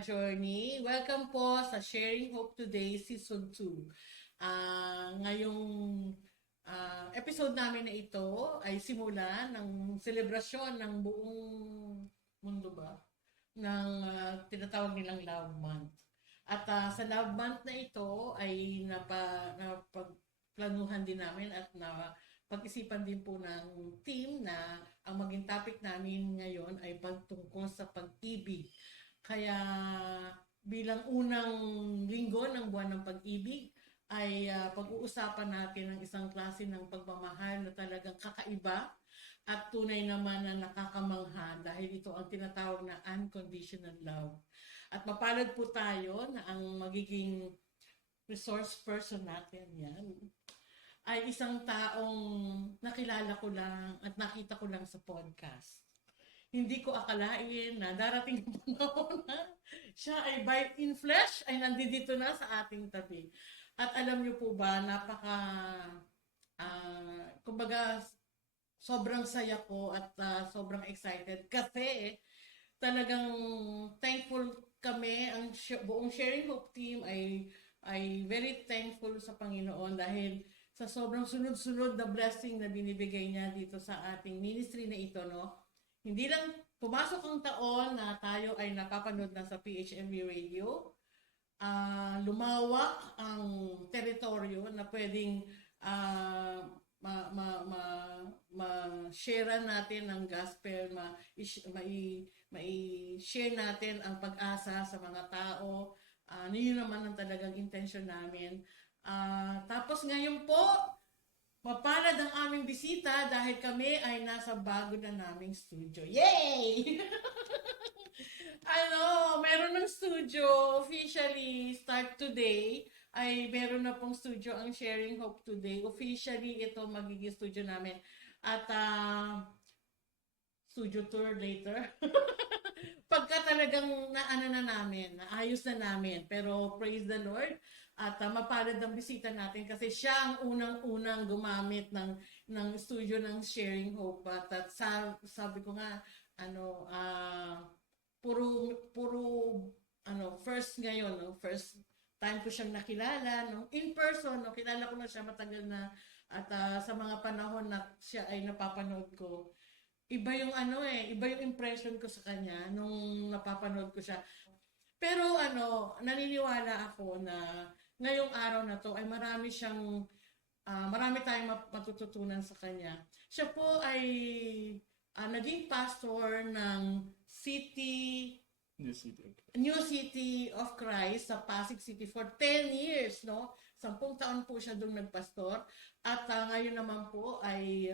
ka-journey. Welcome po sa Sharing Hope Today Season 2. Ngayong episode namin na ito ay simula ng selebrasyon ng buong mundo ba? Ng tinatawag nilang Love Month. At sa Love Month na ito ay napagplanuhan din namin at pag-isipan din po ng team na ang maging topic namin ngayon ay pagtungkol sa pag-ibig. Kaya bilang unang linggo ng buwan ng pag-ibig ay pag-uusapan natin ang isang klase ng pagmamahal na talagang kakaiba at tunay naman na nakakamangha dahil ito ang tinatawag na unconditional love. At mapalad po tayo na ang magiging resource person natin yan ay isang taong nakilala ko lang at nakita ko lang sa podcast. Hindi ko akalain na darating ang panahon na siya ay in flesh ay nandito na sa ating tabi. At alam niyo po ba, kumbaga, sobrang saya ko at sobrang excited kasi talagang thankful kami, ang buong Sharing Hope team ay very thankful sa Panginoon dahil sa sobrang sunod-sunod na blessing na binibigay niya dito sa ating ministry na ito, no? Hindi lang pumasok ang taon na tayo ay napapanood na sa PHMB Radio, lumawak ang teritoryo na pwedeng ma-share natin ang gospel, ma-share natin ang pag-asa sa mga tao. Yun naman ang talagang intention namin. Tapos ngayon po, mapalad ang aming bisita dahil kami ay nasa bago na naming studio. Yay! Meron ng studio officially start today. Ay meron na pong studio ang Sharing Hope Today. Officially ito magiging studio namin. At studio tour later. Pagka talagang naayos na namin. Pero praise the Lord. At mapalad ang bisita natin kasi siya ang unang-unang gumamit ng studio ng Sharing Hope. At sabi ko nga, first ngayon, no? First time ko siyang nakilala, no? In person, no? Kilala ko na siya matagal na at sa mga panahon na siya ay napapanood ko. Iba yung iba yung impression ko sa kanya nung napapanood ko siya. Pero naniniwala ako na ngayong araw na to ay marami tayong matututunan sa kanya. Siya po ay naging pastor ng New City of Christ sa Pasig City for 10 years, no? 10 taon po siya doon nagpastor. At ngayon naman po ay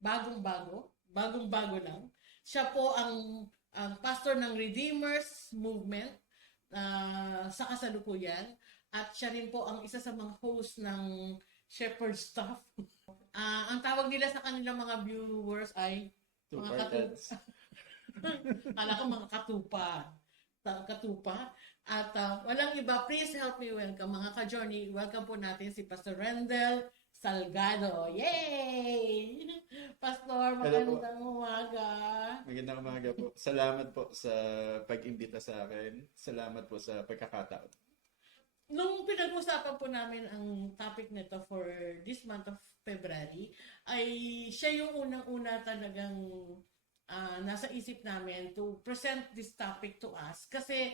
bagong-bago lang. Siya po ang pastor ng Redeemers Movement sa kasalukuyan. At siya rin po ang isa sa mga host ng Shepherd Staff. Ang tawag nila sa kanilang mga viewers ay mga katupa. Kala ko mga katupa. At walang iba, please help me welcome mga ka-journey. Welcome po natin si Pastor Rendel Salgado. Yay! Pastor, magandang umaga. Magandang umaga po. Salamat po sa pag-imbita sa akin. Salamat po sa pagkakataon. Nung pinag-usapan po namin ang topic nito for this month of February, ay siya yung unang-una talagang nasa isip namin to present this topic to us. Kasi,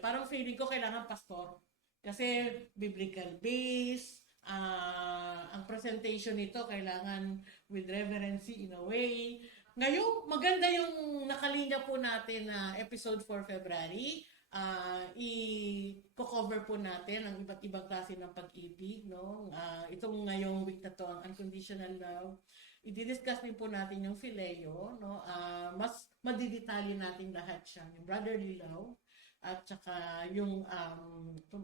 parang feeling ko kailangan pastor. Kasi biblical base, ang presentation nito kailangan with reverency in a way. Ngayon, maganda yung nakalinya po natin na episode for February. I-cover po natin ang iba't ibang klase ng pag-ibig, no? Itong ngayong week na to, ang unconditional love. I-discuss din po natin yung phileo, no? Mas madidetalye natin lahat siya, yung brotherly love at saka yung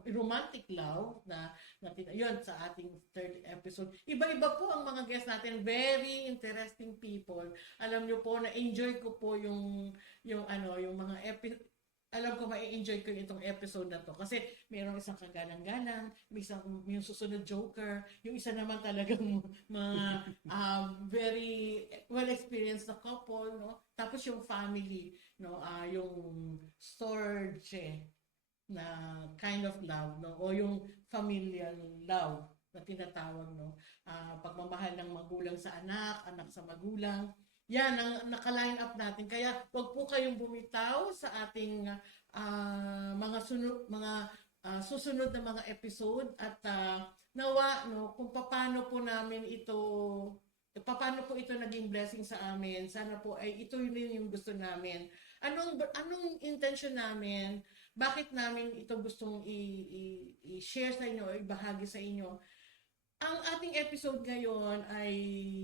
romantic love na yun sa ating third episode. Iba-iba po ang mga guests natin, very interesting people. Alam niyo po na enjoy ko po yung mga alam ko mai-enjoy ko itong episode na to kasi mayroong isang kagalang-galang, may isang yung susunod joker, yung isa naman talagang mga very well experienced na couple, no? Tapos yung family, no? Yung storge na kind of love, no? O yung familial love na tinatawag, no? Pagmamahal ng magulang sa anak, anak sa magulang. Yan ang naka-line up natin. Kaya wag po kayong bumitaw sa ating susunod na mga episode at nawa no kung paano po ito naging blessing sa amin. Sana po ay ito yun yung gusto namin. Anong intention namin? Bakit namin ito gustong i-share sa inyo, ibahagi sa inyo? Ang ating episode ngayon ay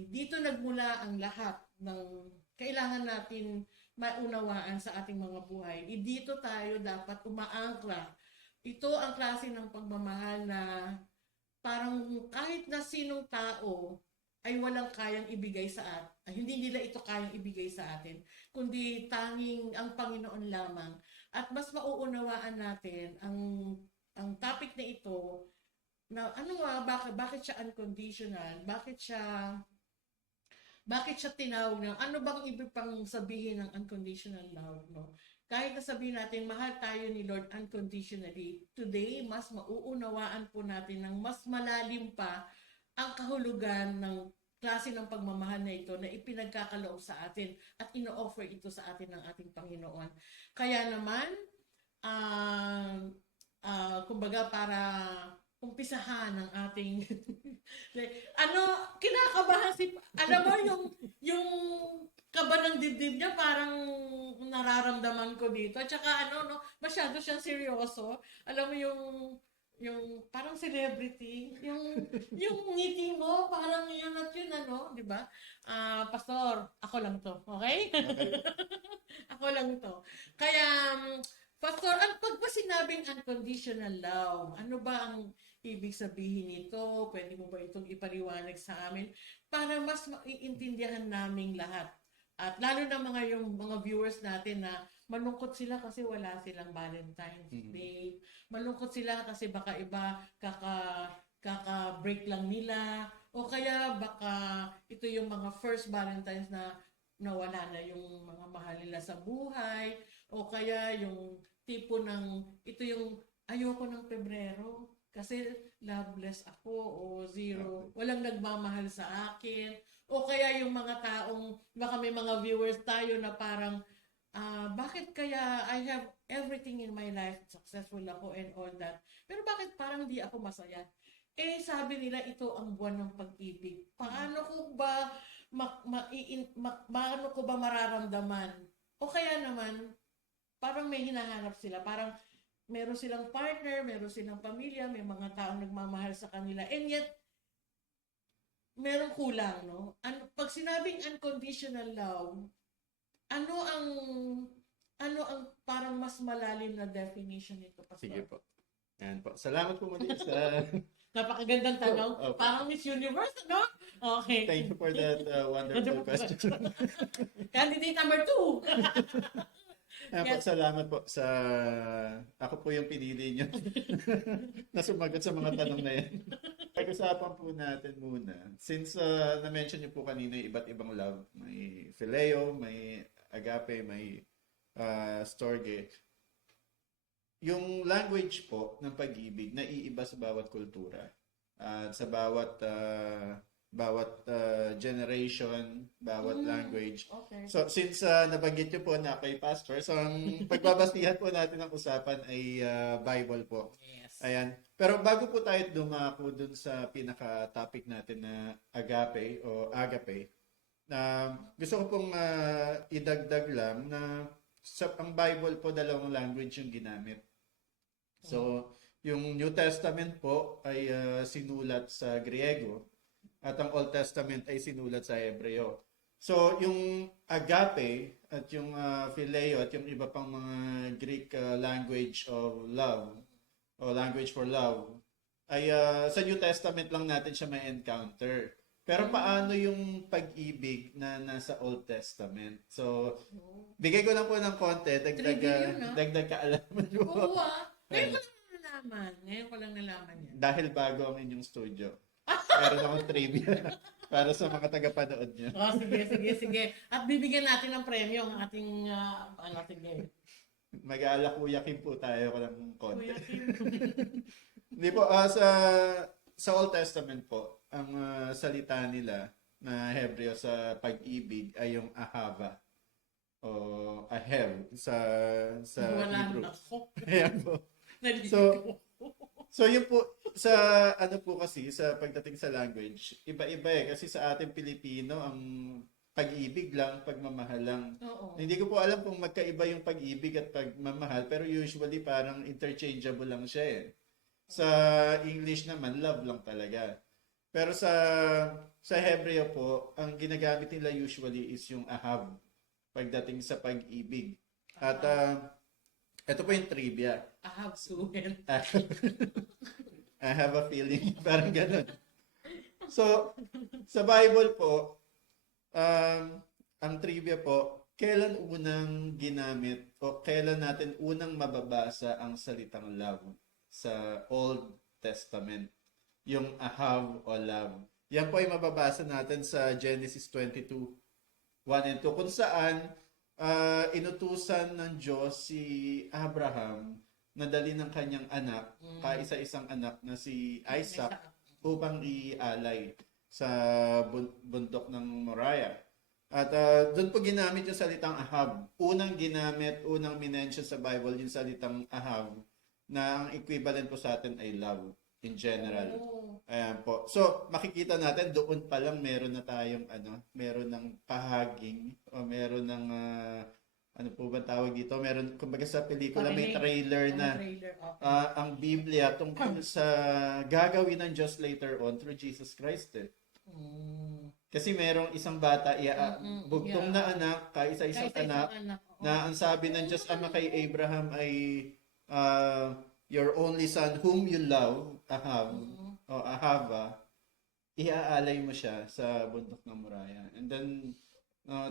dito nagmula ang lahat ng kailangan natin maunawaan sa ating mga buhay. Dito tayo dapat umaangkla. Ito ang klase ng pagmamahal na parang kahit na sinong tao ay walang kayang ibigay sa atin. Hindi nila ito kayang ibigay sa atin, kundi tanging ang Panginoon lamang. At mas mauunawaan natin ang topic na ito na bakit siya unconditional? Bakit siya tinawag ng ano bang ibig pang sabihin ng unconditional love, no? Kahit na sabihin natin mahal tayo ni Lord unconditionally, today mas mauunawaan po natin ng mas malalim pa ang kahulugan ng klase ng pagmamahal na ito na ipinagkakaloob sa atin at ino-offer ito sa atin ng ating Panginoon. Kaya naman, kumbaga para umpisahan ng ating kinakabahan alam mo yung kaba ng dibdib niya parang nararamdaman ko dito at saka masyado siyang seryoso, alam mo yung parang celebrity, yung ngiti mo parang yun at yun di ba? Pastor, ako lang to, okay? Ako lang to. Kaya Pastor, pag sinabing unconditional love, ano ba ang ibig sabihin nito? Pwede mo ba itong ipaliwanag sa amin para mas maiintindihan naming lahat? At lalo na yung mga viewers natin na malungkot sila kasi wala silang Valentine's Day. Malungkot sila kasi baka iba kaka-break lang nila o kaya baka ito yung mga first Valentine's na nawala na yung mga mahal nila sa buhay o kaya yung tipo ng ito yung ayoko ng Pebrero kasi loveless ako o zero, walang nagmamahal sa akin. O kaya yung mga taong, baka may mga viewers tayo na parang, bakit kaya I have everything in my life, successful ako and all that, pero bakit parang di ako masaya? Sabi nila ito ang buwan ng pag-ibig. Paano ko ba paano ko ba mararamdaman? O kaya naman, parang may hinahanap sila, parang meron silang partner, meron silang pamilya, may mga taong nagmamahal sa kanila, and yet, meron kulang, no? Pag sinabing unconditional love, ano ang parang mas malalim na definition nito, Pastor? Sige po. Ayan po. Salamat po muli sa... Napakagandang tanong. Okay. Parang Miss Universe, no? Okay. Thank you for that wonderful question. Candidate number 2. Yes. Salamat po sa... Ako po yung pinili niyo na sumagot sa mga tanong na yan. Pag-usapan po natin muna. Since na-mention niyo po kanina yung iba't ibang love. May phileo, may agape, may storge. Yung language po ng pag-ibig naiiba sa bawat kultura. Sa bawat generation, bawat language. Okay. So, since nabanggit niyo po na kay Pastor, so ang pagbabasihan po natin ng usapan ay Bible po. Yes. Ayan. Pero bago po tayo dumako dun sa pinaka-topic natin na agape o agape, gusto ko pong idagdag lang na ang Bible po dalawang language yung ginamit. So, yung New Testament po ay sinulat sa Griego at ang Old Testament ay sinulat sa Hebreo. So, yung agape at yung phileo at yung iba pang mga Greek language of love o language for love ay sa New Testament lang natin siya may encounter. Pero paano yung pag-ibig na nasa Old Testament? So, Oo. bigay ko lang po ng konti, Trivia yun, ah. dagdag kaalaman mo. Oo, ah. Ngayon ko lang nalaman. Ngayon ko lang nalaman yan. Dahil bago ang inyong studio. Meron akong trivia para sa mga tagapanood niyo. Oh, sige. At bibigyan natin ng premyo ang ating, sige. Mag-aala Kuya Kim po tayo ng konti. Kuya Kim. Hindi po, sa Old Testament po, ang salita nila na Hebreo sa pag-ibig ay yung ahava o ahev sa Wala Hebrew. na ako. Ayan po. Naliligo. So yun po, sa ano po kasi, sa pagdating sa language, iba-iba kasi sa ating Pilipino, ang pag-ibig lang, pagmamahal lang. Oo. Hindi ko po alam kung magkaiba yung pag-ibig at pagmamahal, pero usually parang interchangeable lang siya eh. Sa English naman, love lang talaga. Pero sa Hebreo po, ang ginagamit nila usually is yung ahav pagdating sa pag-ibig. At ito po yung trivia. I have suhen. I have a feeling, parang ganun. So, sa Bible po, ang trivia po, kailan unang ginamit o kailan natin unang mababasa ang salitang love sa Old Testament? Yung ahav o love. Yan po ay mababasa natin sa Genesis 22, 1 and 2, kung saan inutusan ng Diyos si Abraham na dali ng kanyang anak, kaisa-isang anak na si Isaac, upang ialay sa bundok ng Moriah. At doon po ginamit yung salitang ahab. Unang minention sa Bible yung salitang ahab na ang equivalent po sa atin ay love in general. Oh. Ayan po. So, makikita natin doon pa lang meron na tayong meron ng pahaging o meron ng ano po ba tawag dito? Meron, kumbaga sa pelikula may trailer na Trailer, okay. ang Biblia tungkol sa gagawin ng Diyos later on through Jesus Christ. Kasi merong isang bata, bugtong na anak, kaisa-isang anak, na ang sabi ng Diyos Ama kay Abraham ay your only son whom you love, Ahab, o Ahava, iaalay mo siya sa bundok ng Moriah. And then,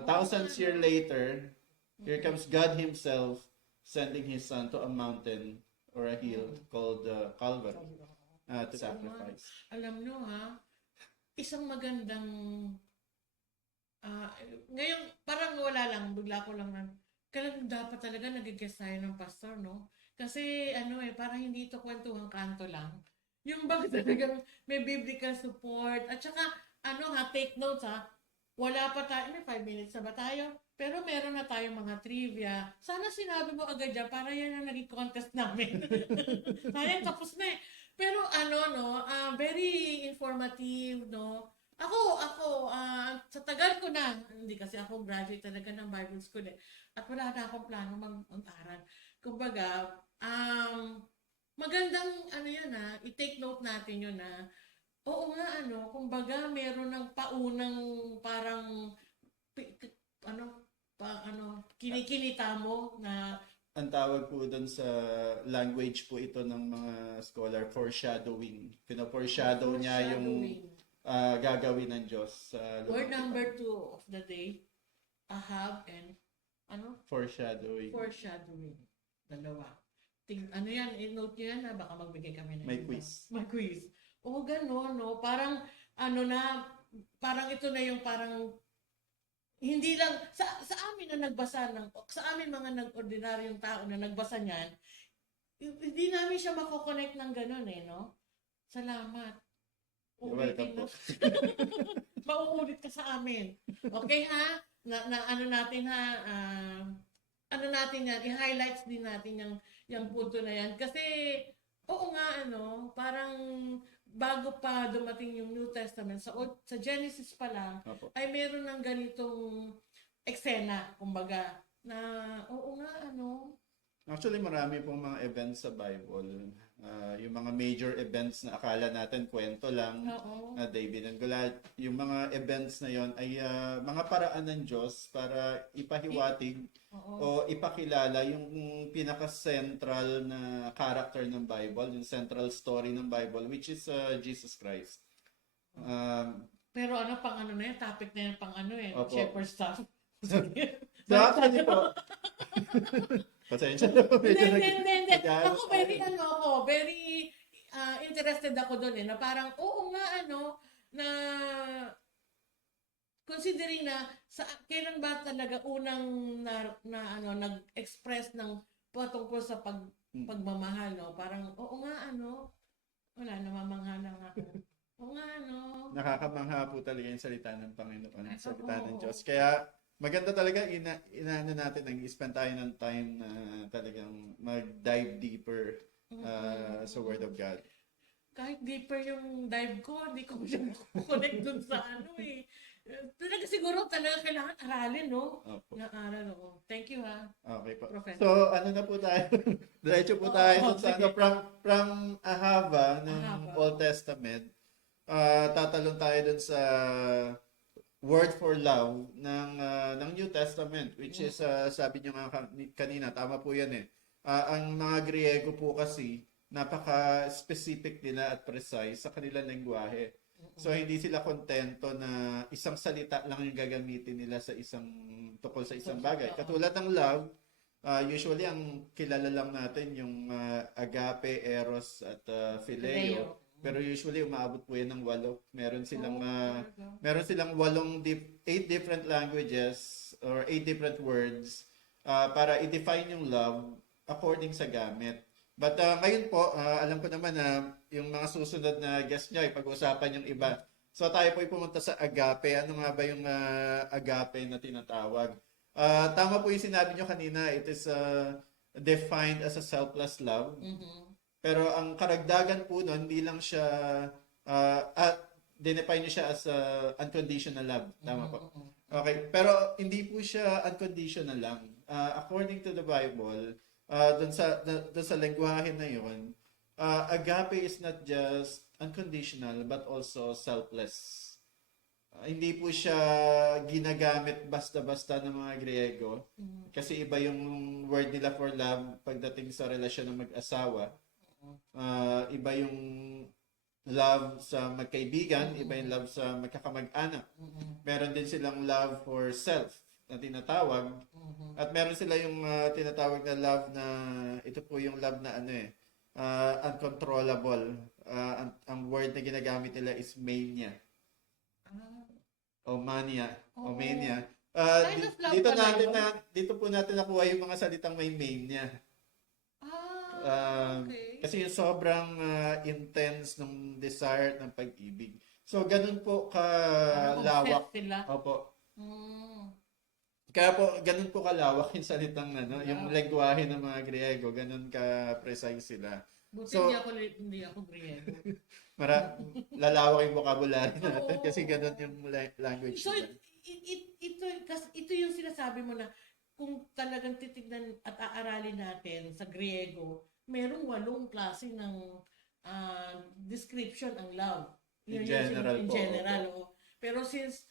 thousands years later, here comes God Himself sending His Son to a mountain or a hill called Calvary to sacrifice. Alam nyo ha, isang magandang ngayon parang wala lang, bigla ko lang kailan dapat talaga nag-guest tayo ng pastor, no? Kasi parang hindi ito kwentuhang kanto lang. Yung bang talagang may biblical support at saka take notes ha. Wala pa tayo, 5 minutes na ba tayo? Pero meron na tayong mga trivia. Sana sinabi mo agad dyan para yan ang naging contest namin. Sayang, tapos na eh. Pero very informative, no? Ako, sa tagal ko na, hindi kasi ako graduate talaga ng Bible School eh. At wala na akong plano mag-aral. Kumbaga, magandang i-take note natin yun na, oo nga kumbaga meron ng paunang parang kinikinita mo na ang tawag po doon sa language po ito ng mga scholar, foreshadowing. Pino-foreshadow niya yung gagawin ng Diyos. Word number 2 of the day, ahab and foreshadowing. Foreshadowing. Dalawa. Yan, i-note nyo yan baka magbigay kami ng may quiz. May quiz. O gano'n, no? Parang, parang ito na yung parang, hindi lang, sa amin na nagbasa sa amin mga ordinaryong tao na nagbasa niyan, hindi namin siya mako-connect ng gano'n no? Salamat. Ulitin na. Mauulit ka sa amin. Okay ha? Natin ha, natin yan, i-highlights din natin yung punto na yan. Kasi, oo nga, parang bago pa dumating yung New Testament, sa Genesis pa lang, ay meron ng ganitong eksena, kumbaga, na, oo nga, Actually, marami pong mga events sa Bible. Yung mga major events na akala natin kwento lang, na David and Goliath, yung mga events na yon ay mga paraan ng Diyos para ipahiwatig o ipakilala yung pinaka-central na character ng Bible, yung central story ng Bible, which is Jesus Christ. Pero ano, pang ano na yan, topic na yan, pang ano eh, Opo. shepherd staff. So, actually po, pasensya na po. medyo Hindi. nag- Ako very interested ako doon eh, na parang, oo nga, ano, na considering na kailan ba talaga unang nag-express ng patungkol sa pagmamahal, no? Parang, oo nga, ano, wala, namamangha lang ako. Oo nga, ano. Nakakamangha po talaga yung salita ng Panginoon, yung salita ng Oo. Diyos. Kaya maganda talaga inaano natin, nag-spend tayo ng time na talagang mag-dive deeper sa Word of God. Kahit deeper yung dive ko, hindi ko siya connect dun sa ano eh. Talaga siguro talaga kailangan aralin, no? Opo. Na-aral, oo. Thank you, ha. Okay po. Professor. So, ano na po tayo? Diretso po Oo, tayo oo, dun sa sige. from Ahava ng Ahava, Old oo. Testament. Tatalon tayo dun sa word for love ng New Testament, which is sabi niyo nga kanina, tama po 'yan eh. Ang mga Griego po kasi napaka-specific nila at precise sa kanilang lengguwahe. So hindi sila kontento na isang salita lang yung gagamitin nila sa tungkol sa isang bagay. Katulad ng love, usually ang kilala lang natin yung agape, eros at phileo. Pero usually umaabot po yan ng 8. Meron silang 8 different languages or 8 different words para i-define yung love according sa gamit. But ngayon po, alam ko naman na yung mga susunod na guest nyo ay pag-uusapan yung iba. So tayo po ay pumunta sa agape. Ano nga ba yung agape na tinatawag? Tama po yung sinabi nyo kanina, it is defined as a selfless love. Pero ang karagdagan po nun, hindi lang siya, define nyo siya as unconditional love. Tama po. Okay, pero hindi po siya unconditional lang. According to the Bible, dun sa lengguwahe na yun, agape is not just unconditional but also selfless. Hindi po siya ginagamit basta-basta ng mga Griego kasi iba yung word nila for love pagdating sa relasyon ng mag-asawa. Iba yung love sa magkaibigan, iba yung love sa magkakamag-anak. Meron din silang love for self na tinatawag. At meron sila yung tinatawag na love na, ito po yung love na uncontrollable. Ang word na ginagamit nila is mania. O mania. O mania. Kind of love pala yun. Dito po natin nakuha yung mga salitang may mania. Okay. Kasi yung sobrang intense ng desire ng pag-ibig. So, ganun po kalawak. Obsessed sila. Opo. Mm. Kaya po, ganun po kalawak yung salitang yung lengguwahe ng mga Griego, ganun ka-precise sila. Buti So, hindi ako Griego. lalawak yung vocabulary natin kasi ganun yung language So, nila. ito yung sinasabi mo na kung talagang titignan at aaralin natin sa Griego, merong 8 klase ng description ang love. In general in po. general, oo. Pero since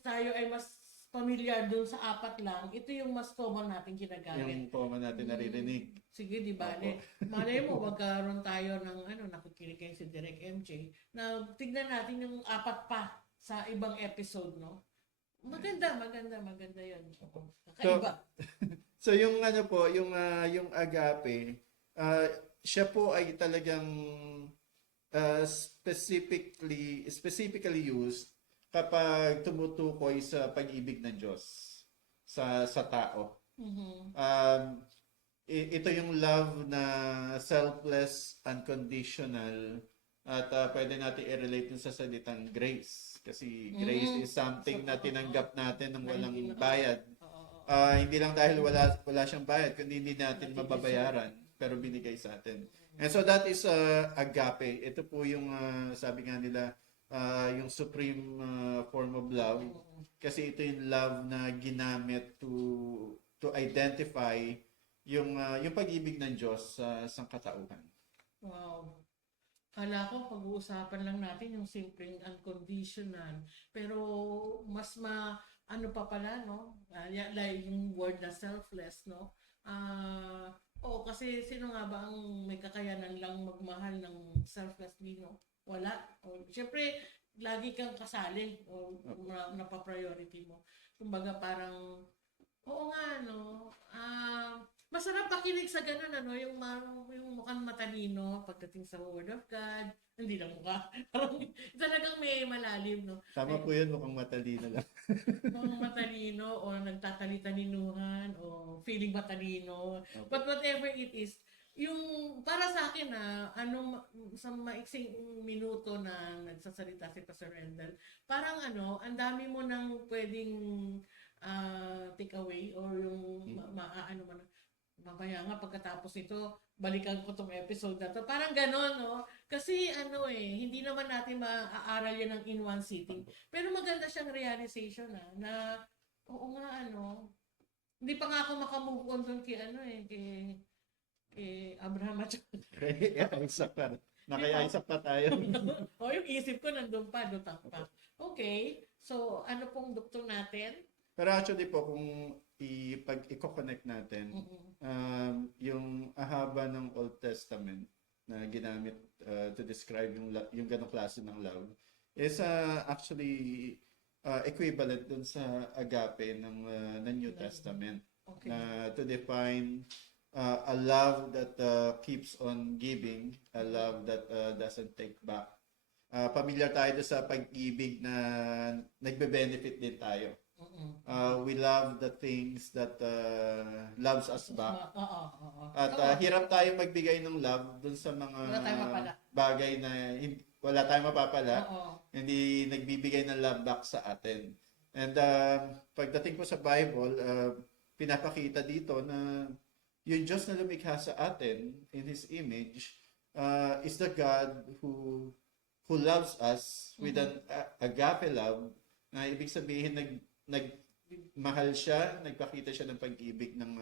tayo ay mas familiar dun sa 4 lang, ito yung mas common natin ginagamit. Yung common natin naririnig. Sige, di ba? Malay mo, magkaroon tayo ng nakikinig kayo si Direk MJ, na tignan natin yung 4 pa sa ibang episode, no? Maganda yun. Kakaiba. So yung yung agape, siya po ay talagang specifically used kapag tumutukoy sa pag-ibig ng Diyos sa tao. Ito yung love na selfless, unconditional, at pwede natin i-relate sa salitang grace. Kasi grace is something na tinanggap natin ng walang bayad. Hindi lang dahil wala siyang bayad, kundi hindi natin mababayaran, pero binigay sa atin. And so that is agape. Ito po yung sabi nga nila, yung supreme form of love. Kasi ito yung love na ginamit to identify yung pag-ibig ng Diyos sa sangkatauhan. Wow. Kala ko pag-uusapan lang natin yung simpleng unconditional. Pero mas ano pa pala, no? Like yung word na selfless, no? Kasi sino nga ba ang may kakayanan lang magmahal ng selflessly, no? Wala. Siyempre, lagi kang kasali o napapriority mo. Kumbaga parang, oo nga, no? Masarap makinig sa ganun, ano, yung mukhang matalino pagdating sa Word of God. Hindi lang mukha. Parang talagang may malalim, no? Tama po yun, mukhang matalino lang. Mukhang matalino o nagtatalitaninuhan o feeling matalino. Opo. But whatever it is, yung para sa akin sa maiksing minuto na nagsasalita si Pastor Rendell, parang ang dami mo nang pwedeng take away or yung maaano mo na, mamaya nga pagkatapos ito, balikan ko tong episode na to. Parang ganon, no? Kasi hindi naman natin maaaral yan ng in one sitting. Pero maganda siyang realization na oo nga, hindi pa nga ako makamove on doon kay Abraham at Kaya Isaac pa. Nakaya Isaac pa tayo. o yung isip ko nandun pa, lutak pa. Okay, so ano pong doktor natin? Pero actually po, kung i-connect natin, yung ahaba ng Old Testament na ginamit to describe yung ganong klase ng love is actually equivalent dun sa agape ng New Testament. Okay. To define a love that keeps on giving, a love that doesn't take back. Familiar tayo sa pag-ibig na nagbe-benefit din tayo. We love the things that loves us back. At hirap tayo magbigay ng love dun sa mga Wala tayong mapala. bagay na wala tayong mapapala. Oo. Hindi nagbibigay ng love back sa atin. And pagdating po sa Bible, pinapakita dito na yung Diyos na lumikha sa atin in His image is the God who loves us with an agape love, na ibig sabihin nagmahal siya, nagpakita siya ng pag-ibig ng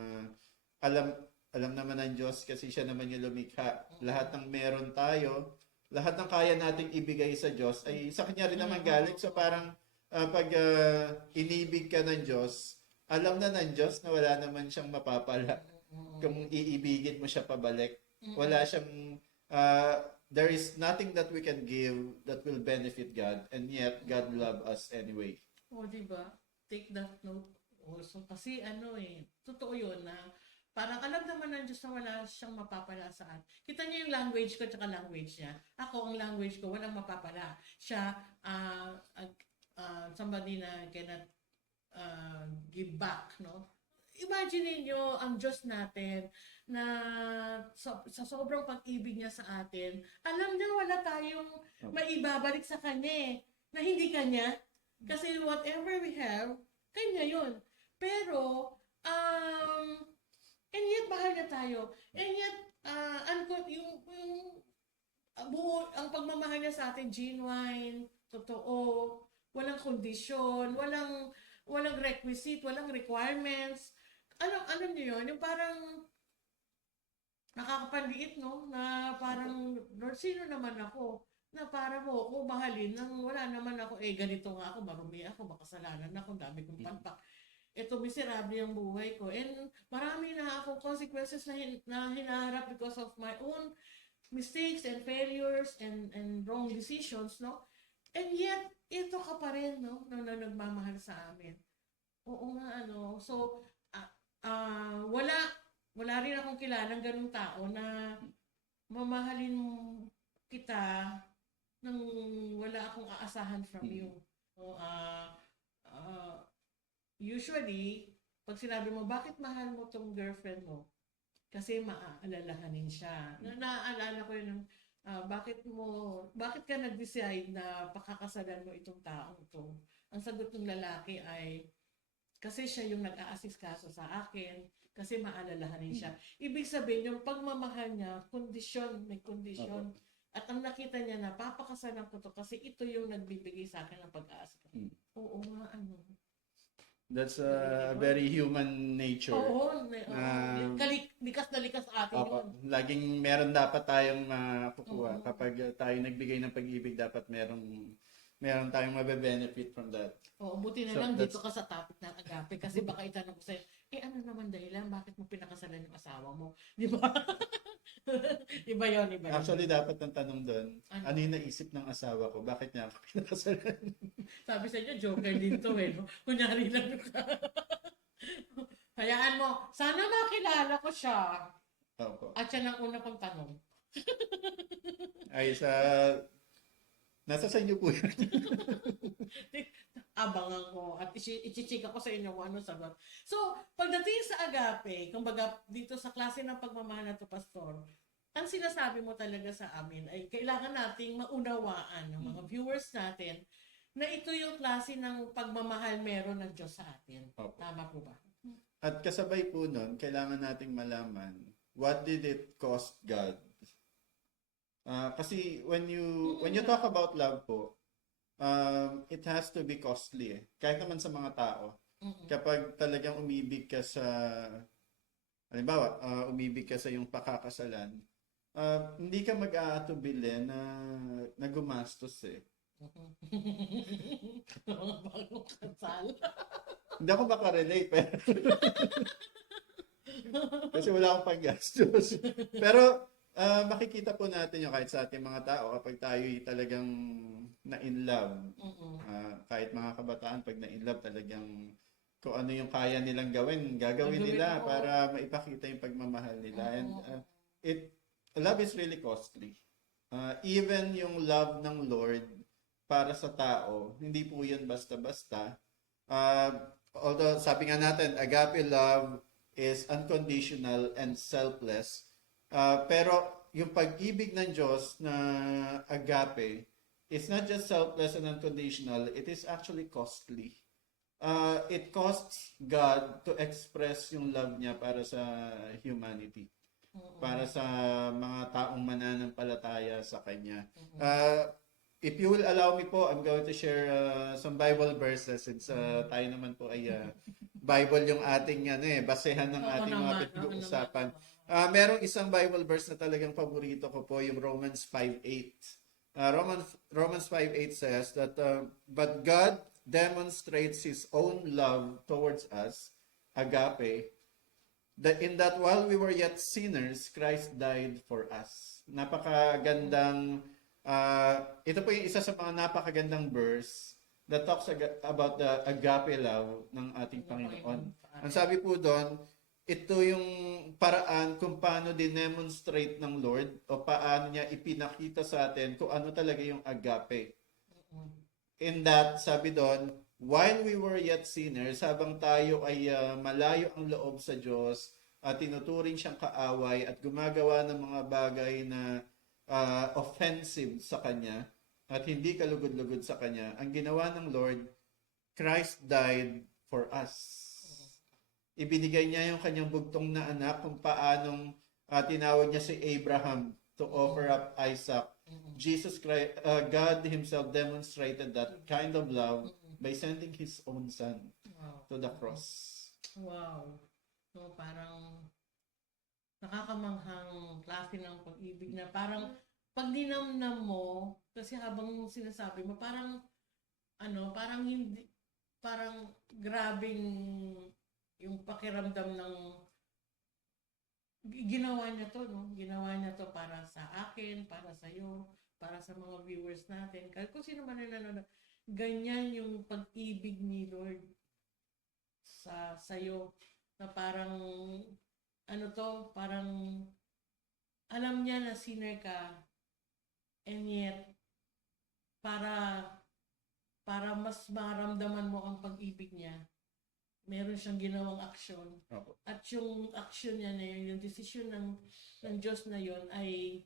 alam naman ng Diyos kasi siya naman yung lumikha. Lahat ng meron tayo, lahat ng kaya nating ibigay sa Diyos ay sa Kanya rin naman galing. So parang pag inibig ka ng Diyos, alam na ng Diyos na wala naman siyang mapapala kung iibigin mo siya pabalik. Wala siyang there is nothing that we can give that will benefit God, and yet God love us anyway. O, diba? Take that note also. Kasi totoo yun na parang alam naman ng Diyos na wala siyang mapapala sa atin. Kita niyo yung language ko at language niya. Ako, ang language ko, walang mapapala. Siya, somebody na cannot give back, no? Imagine niyo ang Diyos natin na sa sobrang pag-ibig niya sa atin, alam niya wala tayong maibabalik sa Kanya na hindi Kanya. Kasi whatever we have, Kanya yun. Pero, and yet mahal niya tayo. And yet, buo, ang pagmamahal niya sa atin, genuine, totoo, walang kondisyon, walang requisite, walang requirements. Alam niyo yun? Yung parang nakakapanliit, no? Na parang, Lord, sino naman ako? Na para mo ako mahalin nang wala naman ako, ganito nga ako, marumi ako, makasalanan ako, dami kong palpak. Ito, miserable ang buhay ko. And marami na akong consequences na hinaharap because of my own mistakes and failures and wrong decisions, no? And yet, ito ka pa rin, no? Na nagmamahal sa amin. Oo nga, So, wala rin akong kilalang ganung tao na mamahalin kita nang wala akong aasahan from you. So, usually, pag sinabi mo, bakit mahal mo tong girlfriend mo? Kasi maaalalahanin siya. Naaalala ko yun, bakit ka nag-decide na pakakasalan mo itong taong to? Ang sagot ng lalaki ay, kasi siya yung nag-a-assist sa akin, kasi maalalahanin siya. Ibig sabihin, yung pagmamahal niya, may kondisyon. At ang nakita niya na, papakasalan ko to kasi ito yung nagbibigay sa akin ng pag-aasik. Oo nga, That's a very human nature. Oo. Likas na likas atin yun. Laging meron dapat tayong makukuha. Kapag tayo nagbigay ng pag-ibig, dapat meron tayong mabe-benefit from that. Oo, buti na lang dito ka sa topic ng agape kasi baka itanong ko sa'yo, ano naman dahilan, bakit mo pinakasalan yung asawa mo? Di ba? Iba yun, iba yun. Actually, dapat ang tanong doon, Ano? ano yung naisip ng asawa ko? Bakit niya ako pinakasalan? Sabi sa inyo, joker din to eh. No? Kunyari lang siya. Hayaan mo, sana makilala ko siya. Opo. At yan ang una kong tanong. Ay, nasa sa inyo po yan. Abangan ko at ichichika ko sa inyo kung ano sagot. So, pagdating sa agape, kumbaga dito sa klase ng pagmamahal na to, Pastor, ang sinasabi mo talaga sa amin ay kailangan nating maunawaan ng mga viewers natin na ito yung klase ng pagmamahal meron ng Diyos sa atin. Opo. Tama po ba? At kasabay po nun, kailangan nating malaman, what did it cost God? Kasi when you talk about love po, it has to be costly eh. Kahit naman sa mga tao. Kapag talagang umibig ka sa, halimbawa, umibig ka sa iyong pakakasalan, hindi ka mag-aatubili na gumastos eh. Mga bagong kasal. Hindi ako makarelate, pero kasi wala akong panggastos. Pero makikita po natin yung kahit sa ating mga tao kapag tayo talagang na-in love. Kahit mga kabataan, pag na-in love talagang kung ano yung kaya nilang gawin, gagawin nila para maipakita yung pagmamahal nila. And love is really costly. Even yung love ng Lord para sa tao, hindi po yun basta-basta. Although sabi nga natin, agape love is unconditional and selfless. Pero yung pag-ibig ng Diyos na agape is not just selfless and unconditional, it is actually costly. It costs God to express yung love niya para sa humanity. Para sa mga taong mananampalataya sa Kanya. If you will allow me po, I'm going to share some Bible verses since tayo naman po ay Bible yung ating basehan ng ating mga pinag-uusapan. Merong isang Bible verse na talagang paborito ko po, yung Romans 5:8. Romans 5:8 says that, but God demonstrates His own love towards us, agape, that in that while we were yet sinners, Christ died for us. Napakagandang ito po yung isa sa mga napakagandang verse that talks about the agape love ng ating Panginoon. Ang sabi po doon, ito yung paraan kung paano dinemonstrate ng Lord o paano niya ipinakita sa atin kung ano talaga yung agape. In that, sabi doon, while we were yet sinners, habang tayo ay malayo ang loob sa Diyos at tinuturing siyang kaaway at gumagawa ng mga bagay na offensive sa Kanya at hindi kalugod-lugod sa Kanya, ang ginawa ng Lord, Christ died for us. Ibinigay niya yung kanyang bugtong na anak kung paanong tinawag niya si Abraham to offer up Isaac. Jesus Christ, God Himself demonstrated that kind of love by sending His own Son to the cross. Wow. So, parang nakakamanghang klase ng pag-ibig na parang pag dinamnam mo, kasi habang sinasabi mo, parang parang hindi, parang grabing yung pakiramdam ng ginawa niya to, no? Ginawa niya to para sa akin, para sa iyo, para sa mga viewers natin. Kahit kung sino man na nanonood, ganyan yung pag-ibig ni Lord sa iyo na parang parang alam niya na sinner ka and yet para mas maramdaman mo ang pag-ibig niya, meron siyang ginawang aksyon. At yung aksyon niya na yun, yung decision ng Diyos na yun ay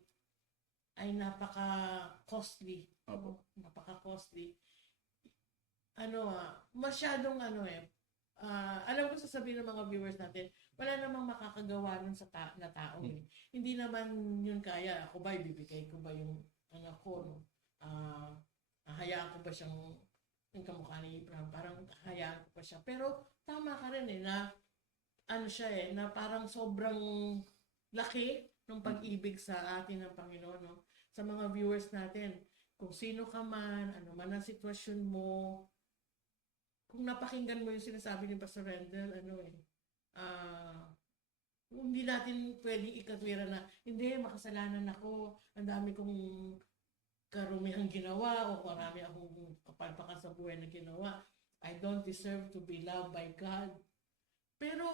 napaka-costly. Napaka-costly. Masyadong alam ko sasabihin ng mga viewers natin, wala namang makakagawa nun sa na tao eh. Hindi naman yun kaya. Ako ba, ibibigay ko ba yung anak ko? No? Hayaan ko ba siyang yung kamukha ni Abraham? Parang hayaan ko pa siya. Pero tama ka rin na na parang sobrang laki ng pag-ibig sa atin ng Panginoon. No? Sa mga viewers natin, kung sino ka man, ano man ang sitwasyon mo, kung napakinggan mo yung sinasabi ni Pastor Rendell, Hindi natin pwedeng ikatwira na, hindi, makasalanan ako, ang dami kong karumihang ginawa o marami akong kapalpakan sa buhay na ginawa. I don't deserve to be loved by God. Pero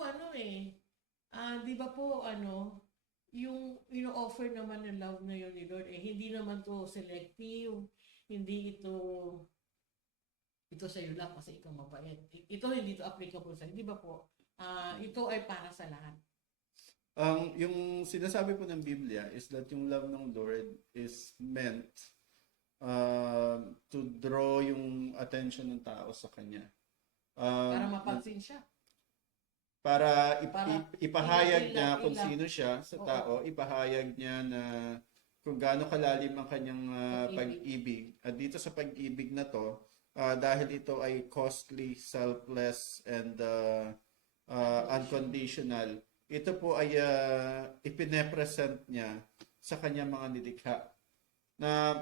di ba po yung ino-offer naman ng love na yun ni Lord, hindi naman to selective, hindi ito sa iyo lang kasi ikaw mabait. Ito hindi to applicable sa, di ba po? Ito ay para sa lahat. Yung sinasabi po ng Biblia is that yung love ng Lord is meant to draw yung attention ng tao sa Kanya. Para mapansin siya. Para Para ipahayag niya kung ilang- sino siya sa Oo. tao, ipahayag niya na kung gaano kalalim ang kanyang Pag-ibig. pag-ibig. At dito sa pag-ibig na to, dahil ito ay costly, selfless, and unconditional, ito po ay ipinepresent niya sa kanyang mga nilikha. Na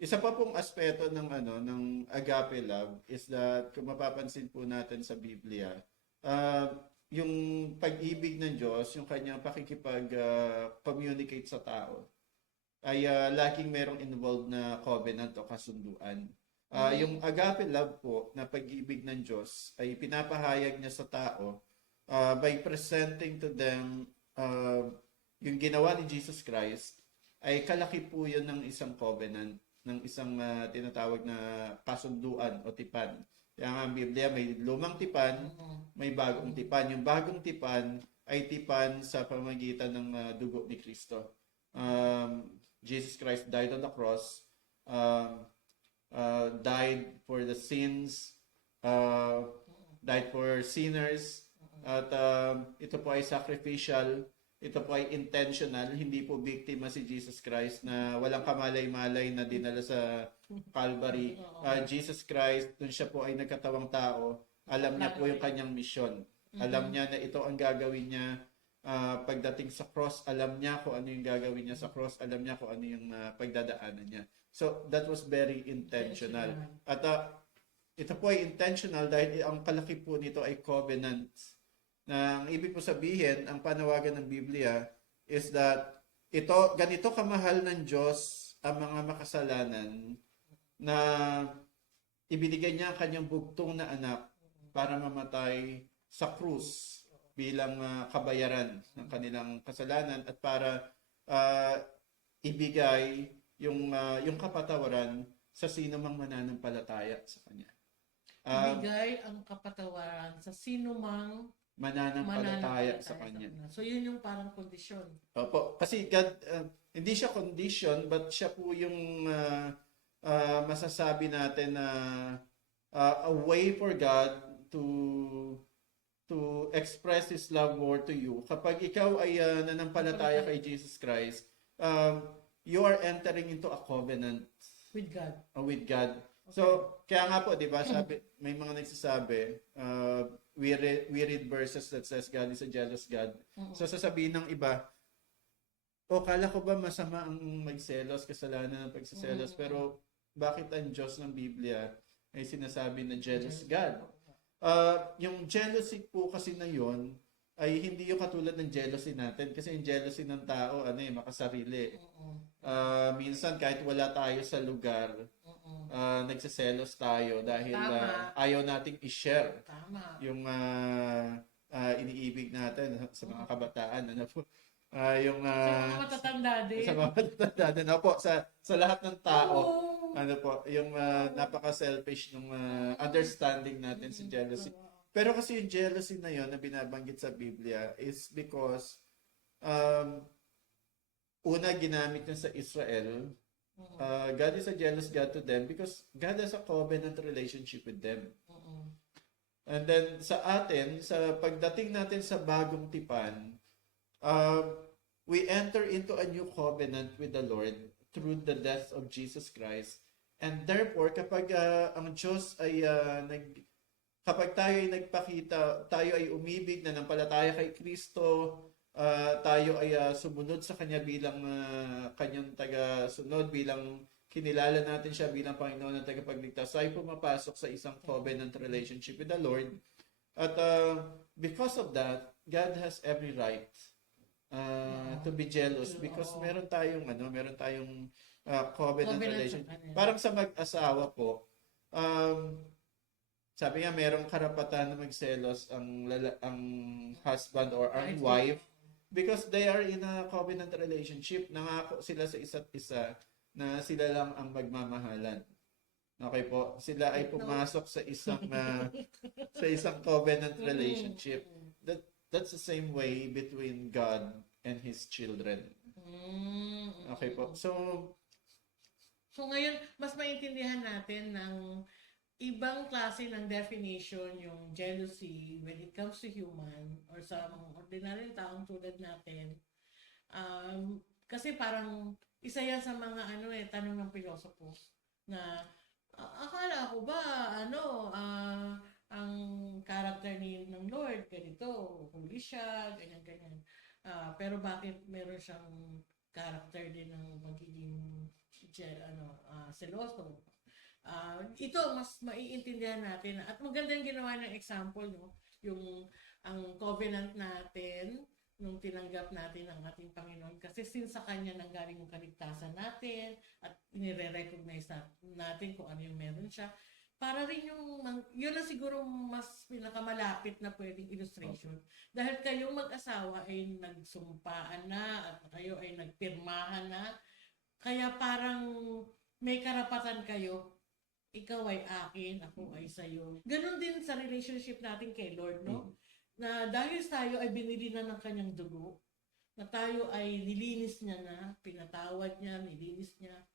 isa pa pong aspeto ng agape love is that kung mapapansin po natin sa Biblia, yung pag-ibig ng Diyos, yung kanyang pakikipag-communicate sa tao, ay laging merong involved na covenant o kasunduan. Yung agape love po na pag-ibig ng Diyos ay pinapahayag niya sa tao by presenting to them yung ginawa ni Jesus Christ ay kalaki po yun ng isang covenant, ng isang tinatawag na kasunduan o tipan. Kaya nga ang Biblia may lumang tipan, may bagong tipan. Yung bagong tipan ay tipan sa pamamagitan ng dugo ni Kristo. Jesus Christ died on the cross, died for the sins, died for sinners, at ito po ay sacrificial, ito po ay intentional, hindi po biktima si Jesus Christ na walang kamalay-malay na dinala sa Calvary. Jesus Christ, nung siya po ay nagkatawang tao, alam niya po yung kanyang misyon. Alam niya na ito ang gagawin niya pagdating sa cross, alam niya kung ano yung gagawin niya sa cross, alam niya kung ano yung pagdadaanan niya. So, that was very intentional. At ito po ay intentional dahil ang kalaki po nito ay covenant. Na ang ibig po sabihin, ang panawagan ng Biblia is that ganito kamahal ng Diyos ang mga makasalanan na ibinigay niya ang kanyang bugtong na anak para mamatay sa krus bilang kabayaran ng kanilang kasalanan at para ibigay yung kapatawaran sa sino mang mananampalataya sa kanya. Ibigay ang kapatawaran sa sino mang mananampalataya sa kanya. So, yun yung parang kondisyon. Opo. Kasi God, hindi siya condition, but siya po yung masasabi natin na a way for God to express His love more to you. Kapag ikaw ay nanampalataya kay Jesus Christ, you are entering into a covenant With God. With God. So, kaya nga po, di ba, may mga nagsasabi, we read verses that says God is a jealous God. So, sasabihin ng iba, kala ko ba masama ang magselos, kasalanan ng pagsaselos, pero bakit ang Diyos ng Biblia ay sinasabi na jealous God? Yung jealousy po kasi na yon ay hindi yung katulad ng jealousy natin kasi yung jealousy ng tao makasarili. Minsan kahit wala tayo sa lugar, nagseselos tayo dahil ayaw nating i-share yung iniibig natin sa mga kabataan. Sa mga matatanda din. Sa mga matatanda din. Sa lahat ng tao, yung napaka-selfish ng understanding natin sa jealousy. Pero kasi yung jealousy na yon na binabanggit sa Biblia is because una ginamit yun sa Israel. God is a jealous God to them because God has a covenant relationship with them. And then sa atin, sa pagdating natin sa bagong tipan, we enter into a new covenant with the Lord through the death of Jesus Christ. And therefore, kapag ang Diyos ay kapag tayo ay nagpakita, tayo ay umibig, nanampalataya kay Kristo, tayo ay sumunod sa Kanya bilang Kanyang taga-sunod, bilang kinilala natin siya bilang Panginoon at tagapagligtas, tayo pumapasok sa isang covenant relationship with the Lord. At because of that, God has every right to be jealous because Oo. meron tayong covenant Covenant relation. sa kanila. Parang sa mag-asawa po, sabi nga merong karapatan na magselos ang husband or ang wife because they are in a covenant relationship. Nangako sila sa isa't isa na sila lang ang magmamahalan. Okay po, sila ay pumasok sa isang covenant relationship. That's the same way between God and His children. Okay po. So ngayon, mas maintindihan natin ng ibang klase ng definition yung jealousy when it comes to human or sa mga ordinaryong taong tulad natin. Kasi parang isa yan sa mga tanong ng pilosopo na akala ko ba ang character ng Lord ganito, huli siya, ganyan. Pero bakit meron siyang character din ng magiging seloso? Ito mas maiintindihan natin at magandang ginawa ng example, no, yung ang covenant natin nung tinanggap natin ang ating Panginoon kasi since sa kanya nanggaling yung kaligtasan natin at nire-recognize natin kung ano yung meron siya, para rin yun na siguro mas pinakamalapit na pwedeng illustration. Dahil kayong mag-asawa ay nagsumpaan na at kayo ay nagpirmahan na, kaya parang may karapatan kayo. Ikaw ay akin, ako ay sa'yo. Ganon din sa relationship natin kay Lord, no? Na dahil tayo ay binili na ng kanyang dugo, na tayo ay nilinis niya na, pinatawad niya, nilinis niya,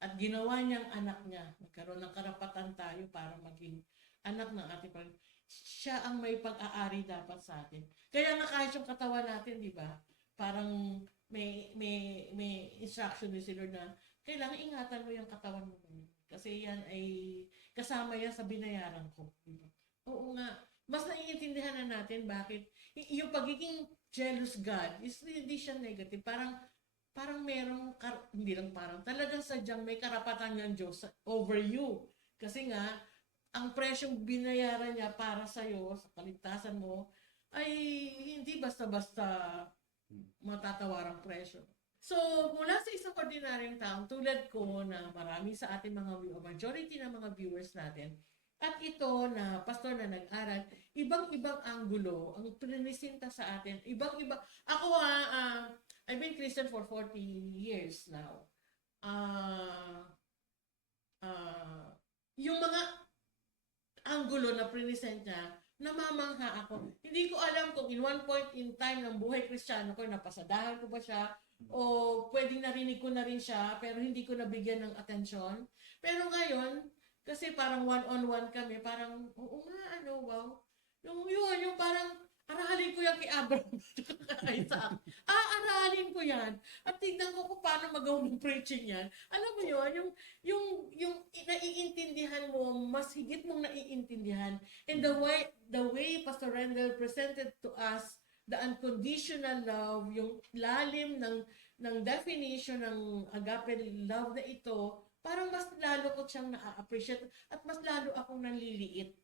at ginawa niyang anak niya. Nagkaroon ng karapatan tayo para maging anak ng ating Panginoon. Siya ang may pag-aari dapat sa atin. Kaya nga kahit yung katawan natin, di ba? Parang may instruction ni si Lord na kailangan ingatan mo yung katawan mo. Kasi yan ay kasama yan sa binayaran ko. Oo nga. Mas naiintindihan na natin bakit yung pagiging jealous God is hindi siya negative. Parang merong, hindi lang parang, talagang sadyang may karapatan ng Diyos over you. Kasi nga, ang presyong binayaran niya para sa'yo, sa kaligtasan mo, ay hindi basta-basta matatawarang presyo. So, mula sa isang ordinaryong taong tulad ko na marami sa ating majority ng mga viewers natin, at ito na pastor na nag-aral, ibang-ibang anggulo ang prinisinta sa atin. Ibang-iba. Ako I've been Christian for 40 years now. Yung mga anggulo na present niya, namamangha ako. Hindi ko alam kung in one point in time ng buhay Kristiyano ko, napasadahan ko ba siya, o pwedeng narinig ko na rin siya, pero hindi ko nabigyan ng atensyon. Pero ngayon, kasi parang one-on-one kami, parang, oo nga, wow. Yung parang, aralin ko yan kay Abraham. Isaac. Aralin ko yan. At tignan ko kung paano magawa ng preaching yan. Alam mo yun, yung naiintindihan mo, mas higit mong naiintindihan. And the way Pastor Rendell presented to us the unconditional love, yung lalim ng definition ng agape love na ito, parang mas lalo ko siyang na-appreciate at mas lalo akong nanliliit.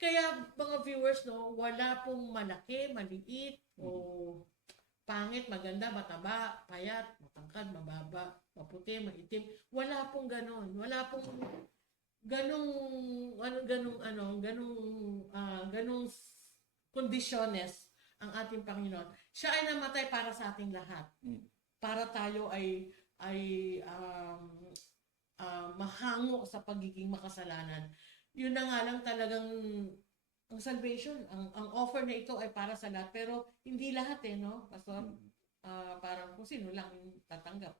Kaya mga viewers, no, wala pong malaki, maliit, o pangit, maganda, mataba, payat, matangkad, mababa, maputi, maitim. Wala pong ganon. Wala pong ganong kondisyones ang ating Panginoon. Siya ay namatay para sa ating lahat. Para tayo ay mahango sa pagiging makasalanan. Yun na nga lang talagang ang salvation, ang offer na ito ay para sa lahat. Pero hindi lahat no, Pastor? Parang kung sino lang tatanggap.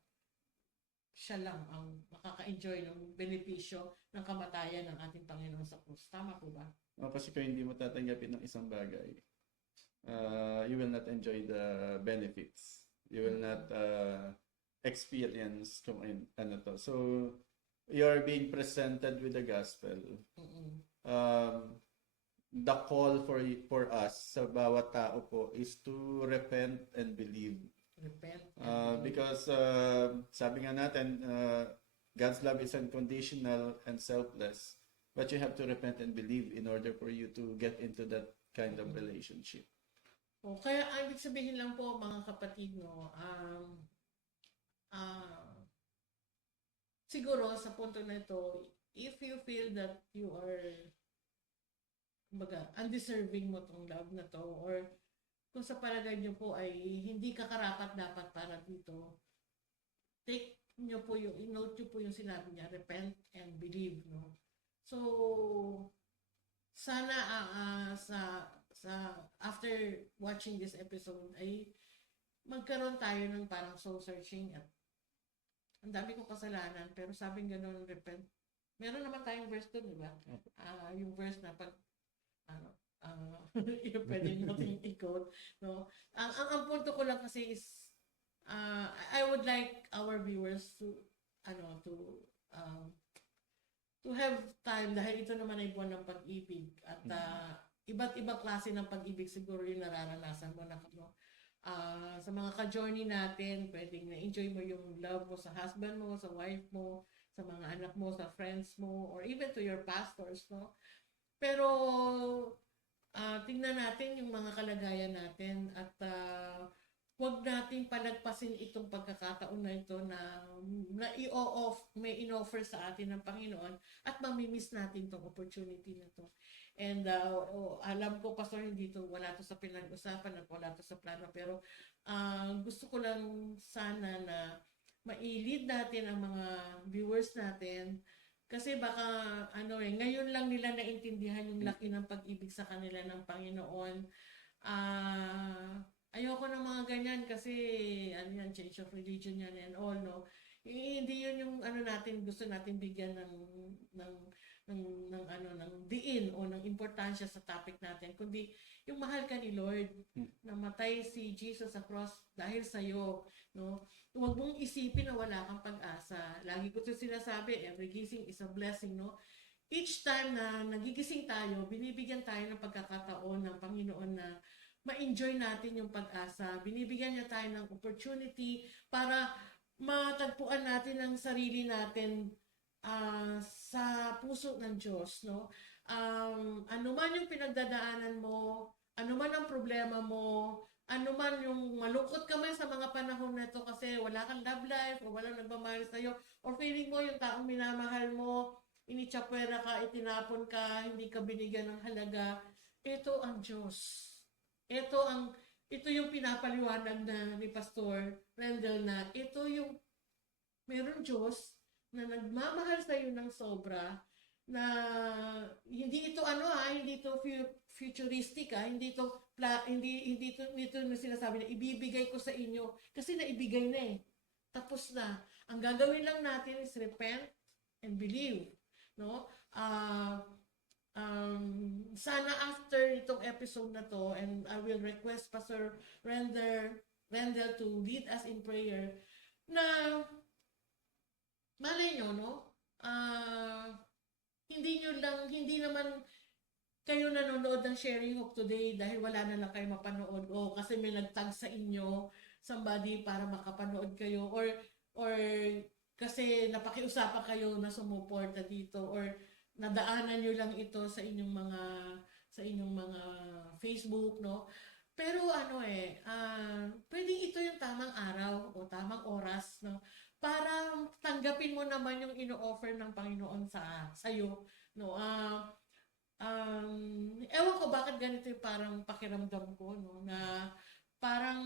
Siya lang ang makaka-enjoy ng benepisyo ng kamatayan ng ating Panginoon sa krus. Tama po ba? Kasi kung hindi mo tatanggapin ng isang bagay, you will not enjoy the benefits. You will not experience kung ano to. So, you're being presented with the gospel. The call for us sa bawat tao po is to repent and believe. Because sabi nga natin, God's love is unconditional and selfless, but you have to repent and believe in order for you to get into that kind of relationship. Kaya ang ibig sabihin lang po mga kapatid, no, siguro sa punto na ito, if you feel that you are, kumbaga, undeserving mo tong love na to, or kung sa palagay nyo po ay hindi ka karapat dapat para dito, take nyo po yung, note nyo po yung sinabi niya, repent and believe, no? So, sana sa after watching this episode ay magkaroon tayo ng parang soul searching at ang dami kong kasalanan pero sabing gano'n repent. Meron naman tayong verse doon, di ba? Yung verse na pag ano yung pwede natin i-quote, no? Ang punto ko lang kasi is I would like our viewers to have time dahil ito naman ay buwan ng pag-ibig at iba't ibang klase ng pag-ibig siguro yung nararanasan mo na sa mga ka-journey natin, pwedeng na-enjoy mo yung love mo sa husband mo, sa wife mo, sa mga anak mo, sa friends mo, or even to your pastors, no? Pero tingnan natin yung mga kalagayan natin at huwag nating palagpasin itong pagkakataon na ito na may in-offer sa atin ng Panginoon at mamimiss natin itong opportunity na to. And alam ko, Pastor, wala to sa pinag-usapan at wala to sa plano, pero gusto ko lang sana na ma-lead natin ang mga viewers natin kasi baka ngayon lang nila naintindihan yung laki ng pag-ibig sa kanila ng Panginoon. Ayoko ng mga ganyan kasi change of religion yan and all, no? Hindi yun yung natin gusto natin bigyan ng diin o ng importansya sa topic natin, kundi yung mahal ka ni Lord, namatay si Jesus sa cross dahil sa iyo, no? Huwag mong isipin na wala kang pag-asa. Lagi ko 'to sinasabi, every gising is a blessing, no? Each time na nagigising tayo, binibigyan tayo ng pagkakataon ng Panginoon na ma-enjoy natin yung pag-asa. Binibigyan niya tayo ng opportunity para matagpuan natin ang sarili natin sa puso ng Diyos, no? Ano man yung pinagdadaanan mo, ano man ang problema mo, ano man yung malungkot ka man sa mga panahon na ito kasi wala kang love life o walang nagmamahal sa'yo, or feeling mo yung taong minamahal mo, initsapwera ka, itinapon ka, hindi ka binigyan ng halaga, ito ang Diyos. Ito yung pinapaliwanag na ni Pastor Rendell na ito yung meron Diyos na nagmamahal sa iyo ng sobra, na hindi ito hindi ito futuristic hindi ito na sinasabi na ibibigay ko sa inyo kasi naibigay na tapos na. Ang gagawin lang natin is repent and believe, no? Sana after itong episode na to, and I will request Pastor Rendell to lead us in prayer, na malay nyo, no? Hindi naman kayo nanonood ng Sharing Hope today dahil wala na lang kayo mapanood o kasi may nagtag sa inyo somebody para makapanood kayo, or kasi napakiusapan kayo na sumuporta dito, or nadaanan nyo lang ito sa inyong mga Facebook, no? Pero pwedeng ito yung tamang araw o tamang oras, no? Para tanggapin mo naman yung ino-offer ng Panginoon sa iyo, no? Ewan ko bakit ganito yung parang pakiramdam ko, no? Na parang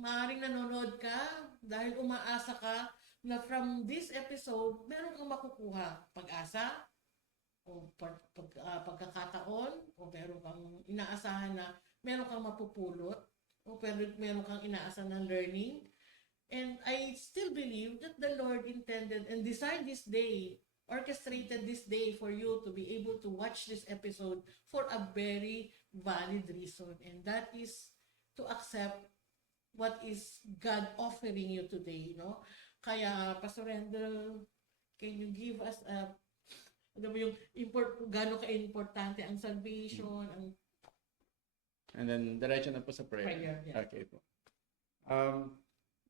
maaaring nanonood ka dahil umaasa ka na from this episode meron kang makukuha pag-asa o pagkakataon, o meron kang inaasahan na meron kang mapupulot, o meron kang inaasahan na learning. And I still believe that the Lord intended and designed this day, orchestrated this day for you to be able to watch this episode for a very valid reason. And that is to accept what is God offering you today, no? Kaya, Pastor Rendell, can you give us yung gano'n ka-importante ang salvation, And then, diretso na po sa prayer. Yeah. Okay po.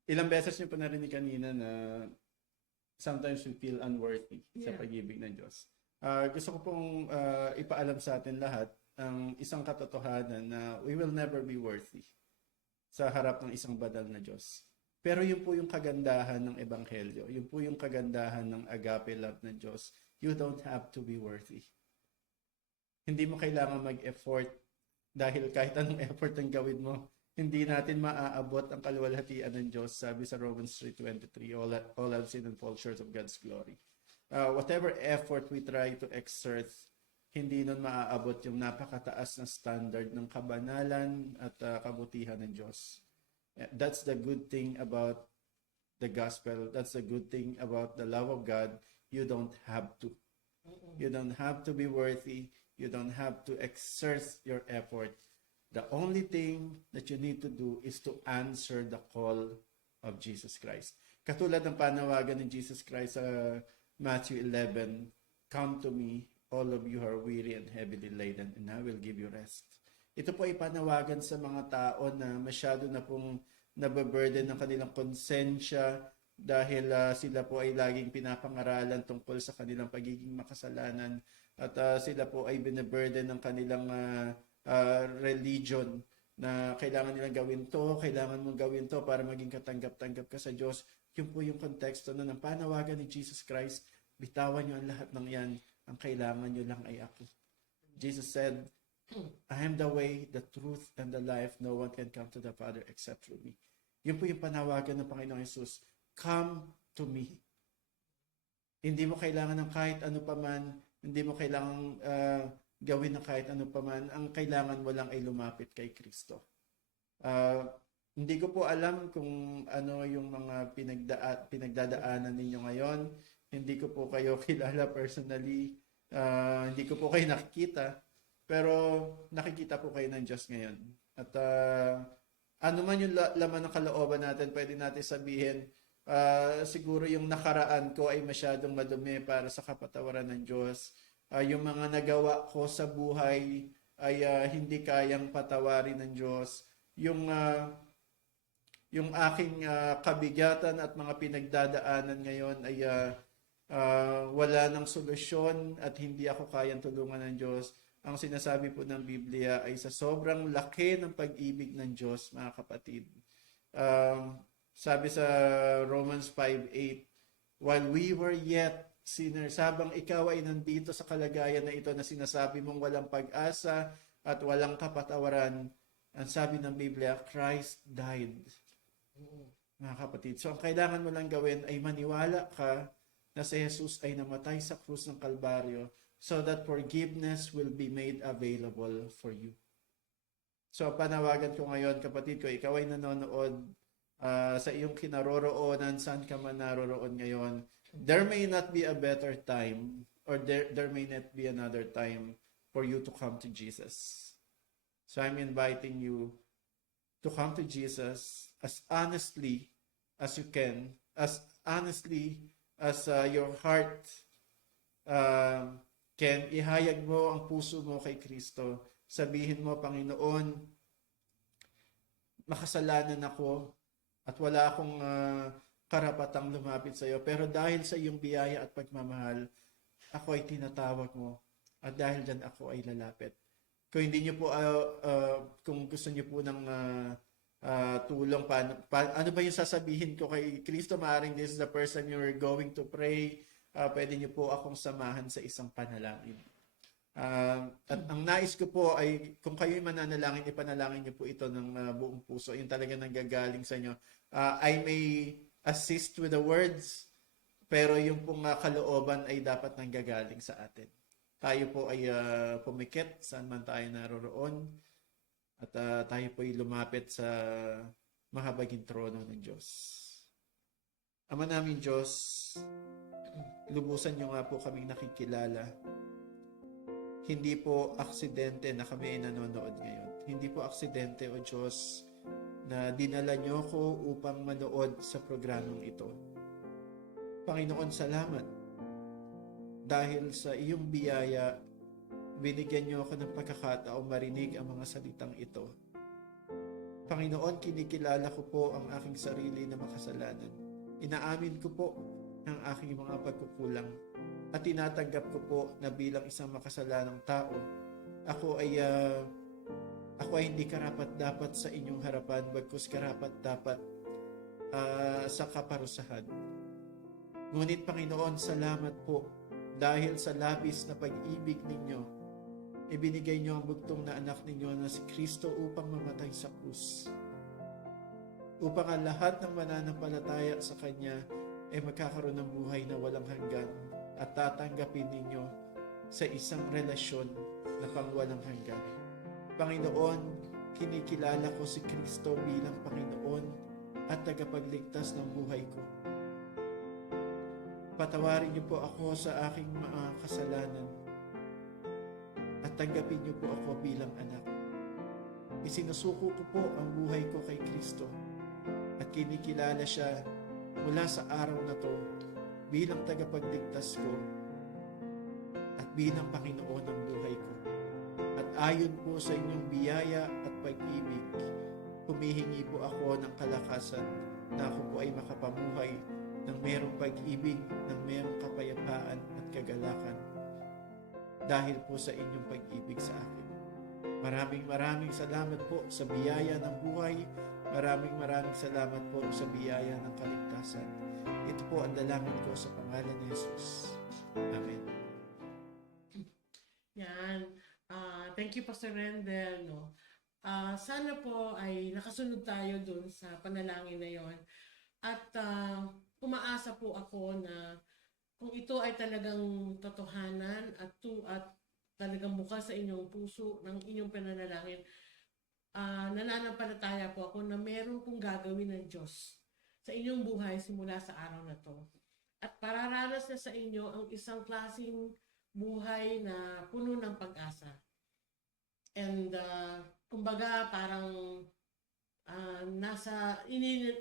Ilang beses niyo po narinig kanina na sometimes we feel unworthy sa pag-ibig ng Diyos. Gusto ko pong ipaalam sa atin lahat ang isang katotohanan na we will never be worthy sa harap ng isang banal na Diyos. Pero yun po yung kagandahan ng Ebanghelyo. Yun po yung kagandahan ng agape love ng Diyos. You don't have to be worthy. Hindi mo kailangan mag-effort dahil kahit anong effort ang gawin mo, hindi natin maaabot ang kaluwalhatian ng Diyos. Sabi sa Romans 3:23, all have sinned and fall short of God's glory. Whatever effort we try to exert, hindi nun maaabot yung napakataas na standard ng kabanalan at kabutihan ng Diyos. That's the good thing about the gospel. That's the good thing about the love of God. You don't have to. You don't have to be worthy. You don't have to exert your effort. The only thing that you need to do is to answer the call of Jesus Christ. Katulad ng panawagan ni Jesus Christ sa Matthew 11, "Come to me, all of you who are weary and heavily laden, and I will give you rest." Ito po ay panawagan sa mga tao na masyado na pong nababurden ng kanilang konsensya dahil sila po ay laging pinapangaralan tungkol sa kanilang pagiging makasalanan at sila po ay binaburden ng kanilang religion na kailangan nilang gawin to, kailangan mong gawin to para maging katanggap-tanggap ka sa Diyos. Yun po yung konteksto na ng panawagan ni Jesus Christ. Bitawan nyo ang lahat ng yan. Ang kailangan nyo lang ay ako. Jesus said, "I am the way, the truth, and the life. No one can come to the Father except through me." Yun po yung panawagan ng Panginoong Jesus. Come to me. Hindi mo kailangan ng kahit ano paman. Hindi mo kailangan gawin ng kahit ano paman. Ang kailangan mo lang ay lumapit kay Kristo. Hindi ko po alam kung ano yung mga pinagdadaanan ninyo ngayon. Hindi ko po kayo kilala personally. Hindi ko po kayo nakikita. Pero nakikita po kayo ng Diyos ngayon. At ano man yung laman ng kalooban natin, pwede natin sabihin, siguro yung nakaraan ko ay masyadong madumi para sa kapatawaran ng Diyos. Yung mga nagawa ko sa buhay ay hindi kayang patawarin ng Diyos. Yung aking kabigatan at mga pinagdadaanan ngayon ay wala ng solusyon at hindi ako kayang tulungan ng Diyos. Ang sinasabi po ng Biblia ay sa sobrang laki ng pag-ibig ng Diyos, mga kapatid. Sabi sa Romans 5:8, "While we were yet sinners," habang ikaw ay nandito sa kalagayan na ito na sinasabi mong walang pag-asa at walang kapatawaran, ang sabi ng Biblia, Christ died. Mga kapatid, so ang kailangan mo lang gawin ay maniwala ka na si Jesus ay namatay sa krus ng Kalbaryo so that forgiveness will be made available for you. So panawagan ko ngayon, kapatid ko, ikaw ay nanonood sa iyong kinaroroonan, saan ka man naroroon ngayon, there may not be a better time or there may not be another time for you to come to Jesus. So I'm inviting you to come to Jesus as honestly as you can, as honestly as your heart can. Ihayag mo ang puso mo kay Kristo. Sabihin mo, Panginoon, makasalanan ako at wala akong karapatang lumapit sa iyo. Pero dahil sa iyong biyaya at pagmamahal, ako ay tinatawag mo. At dahil dyan ako ay lalapit. Kung hindi niyo po, kung gusto niyo po ng tulong, ano ba yung sasabihin ko kay Kristo? Maaaring this is the person you're going to pray. Pwede niyo po akong samahan sa isang panalangin. At ang nais ko po ay, kung kayo'y mananalangin, ipanalangin niyo po ito ng buong puso. Yung talaga nanggagaling sa inyo. I may assist with the words, pero yung pong kalooban ay dapat nanggagaling sa atin. Tayo po ay pumikit saan man tayo naroroon at tayo po ay lumapit sa mahabaging trono ng Diyos. Ama namin Diyos, lubusan niyo nga po kaming nakikilala. Hindi po aksidente na kami ay nanonood ngayon. Hindi po aksidente, O Diyos, na dinala niyo ko upang manood sa programang ito. Panginoon, salamat. Dahil sa iyong biyaya, binigyan niyo ako ng pagkakataong marinig ang mga salitang ito. Panginoon, kinikilala ko po ang aking sarili na makasalanan. Inaamin ko po ang aking mga pagkukulang at tinatanggap ko po na bilang isang makasalanang tao ako ay hindi karapat-dapat sa inyong harapan, bagkus karapat-dapat sa kaparusahan. Ngunit Panginoon, salamat po dahil sa labis na pag-ibig ninyo, ibinigay niyo ang bugtong na anak ninyo na si Kristo upang mamatay sa krus. Upang ang lahat ng mananampalataya sa Kanya ay magkakaroon ng buhay na walang hanggan at tatanggapin ninyo sa isang relasyon na pangwalang hanggan. Panginoon, kinikilala ko si Kristo bilang Panginoon at tagapagligtas ng buhay ko. Patawarin niyo po ako sa aking mga kasalanan at tanggapin niyo po ako bilang anak. Isinusuko ko po ang buhay ko kay Kristo at kinikilala siya mula sa araw na to bilang tagapagligtas ko at bilang Panginoon ng buhay ko. At ayon po sa inyong biyaya at pag-ibig, humihingi po ako ng kalakasan na ako po ay makapamuhay ng merong pag-ibig, ng merong kapayapaan at kagalakan dahil po sa inyong pag-ibig sa akin. Maraming salamat po sa biyaya ng buhay. Maraming salamat po sa biyaya ng kaligtasan. Ito po ang dalangin ko sa pangalan ni Jesus. Amen. Yan. Thank you, Pastor Rendel. No? Sana po ay nakasunod tayo dun sa panalangin na yon. At umaasa po ako na kung ito ay talagang totohanan at talagang bukas sa inyong puso ng inyong pananalangin, nananampalataya po ako na meron pong gagawin ng Diyos sa inyong buhay simula sa araw na to. At pararanas na sa inyo ang isang klaseng buhay na puno ng pag-asa. And kumbaga parang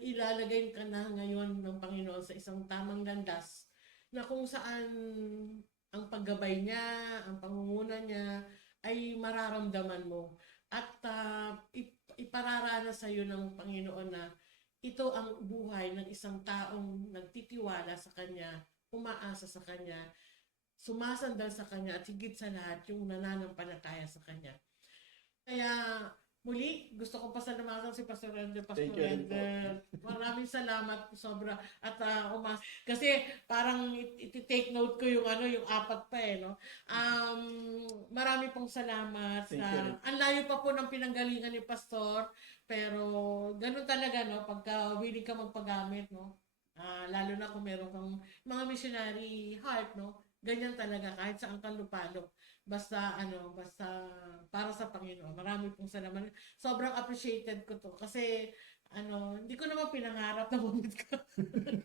ilalagay ka na ngayon ng Panginoon sa isang tamang landas na kung saan ang paggabay niya, ang pangunguna niya ay mararamdaman mo. At ipararanas sa iyo ng Panginoon na ito ang buhay ng isang taong nagtitiwala sa Kanya, umaasa sa Kanya, sumasandal sa Kanya, at higit sa lahat yung nananampalataya sa Kanya. Kaya muli, gusto ko pasalamatan si Pastor Rendel. Maraming salamat sobra. At kasi parang iti-take note ko yung yung apat pa no. Marami pong salamat ang layo pa po ng pinanggalingan ni Pastor, pero ganun talaga no, pagka willing ka magpagamit no. Lalo na kung meron kang mga missionary heart no. Ganyan talaga kahit saan ka lupalop. Basta para sa Panginoon. Marami pong salamat. Sobrang appreciated ko to kasi hindi ko naman pinangarap na bumit ka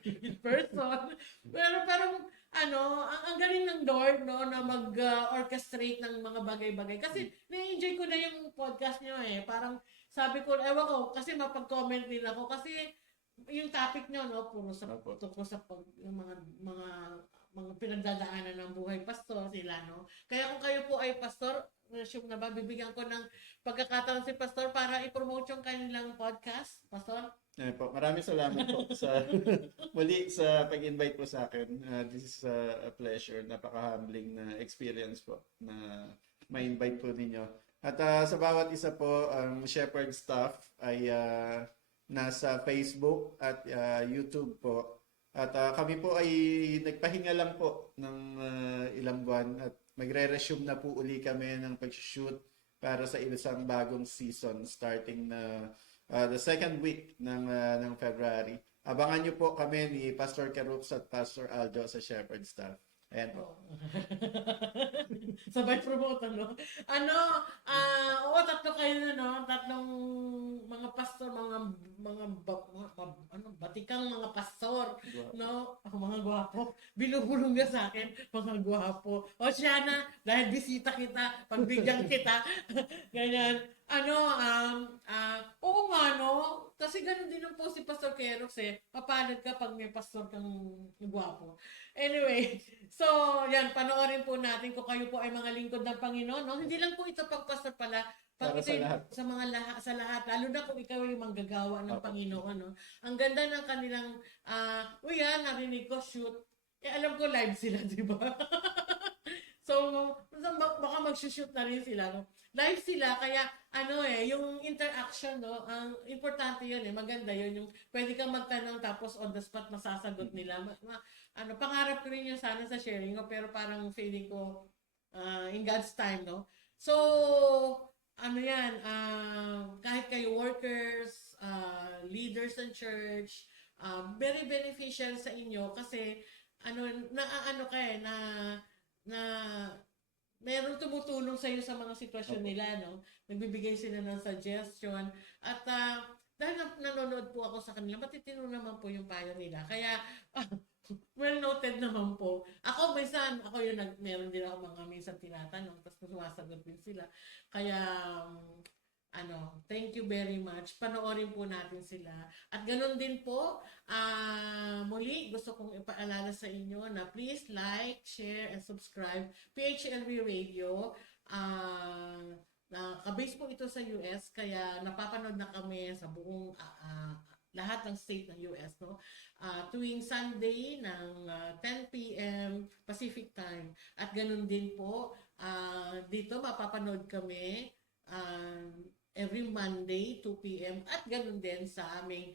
in person. Pero parang ang galing ng Lord no na mag-orchestrate ng mga bagay-bagay. Kasi na-enjoy ko na yung podcast niyo Parang sabi ko, ewan ko, kasi mapag-comment din ako kasi yung topic niyo no puro sa tungkol sa mga pinagdadaanan ng buhay pastor sila no. Kaya kung kayo po ay pastor, assume na ba bibigyan ko ng pagkakataon si pastor para i-promote yung kanilang podcast, pastor? Po, maraming salamat po sa muli sa pag-invite po sa akin. This is a pleasure, napaka-humbling na experience po na ma-invite po ninyo. At sa bawat isa po, ang Shepherd staff ay nasa Facebook at YouTube po. At kami po ay nagpahinga lang po ng ilang buwan at magre-resume na po uli kami ng pag-shoot para sa isang bagong season starting na the second week ng February. Abangan niyo po kami ni Pastor Carux at Pastor Aldo sa Shepherd staff. Ayan po. Sabay promote, tatlo kayo tatlong mga pastor, batikang mga pastor, mga gwapo. Binuhulong niya sa akin, mga gwapo. O siya na, dahil bisita kita, pagbigyan kita, ganyan. Oo nga, kasi ganun din po si Pastor Kerox Papalad ka pag may pastor kang gwapo. Anyway, so yan, panoorin po natin kung kayo po ay mga lingkod ng Panginoon. Hindi lang po ito pang pastor pala, pag ito sa lahat, lalo na kung ikaw ay manggagawa ng Panginoon. Ang ganda ng kanilang, narinig ko, shoot. Alam ko live sila, di ba? So, So, baka mag-shoot na rin sila. No? Live sila, kaya yung interaction, no, ang importante yun maganda yun, yung pwede kang magtanong tapos on the spot masasagot nila. Pangarap ko rin yun sana sa sharing ko, pero parang feeling ko in God's time, no? So, kahit kayo workers, leaders ng church, very beneficial sa inyo kasi na merong tumutulong sa iyo sa mga sitwasyon nila, no? Nagbibigay sila ng suggestion at dahil nanonood po ako sa kanila, matitino naman po yung payo nila. Kaya well noted naman po. Ako meron din ako mga minsan tinatanong tapos sumasagot din sila. Kaya thank you very much. Panoorin po natin sila. At ganun din po, muli gusto kong ipaalala sa inyo na please like, share, and subscribe PHLV Radio. Kabase po ito sa US, kaya napapanood na kami sa buong lahat ng state ng US, no? Tuwing Sunday ng 10 p.m. Pacific Time. At ganun din po, dito mapapanood kami every Monday, 2 p.m. At ganun din sa aming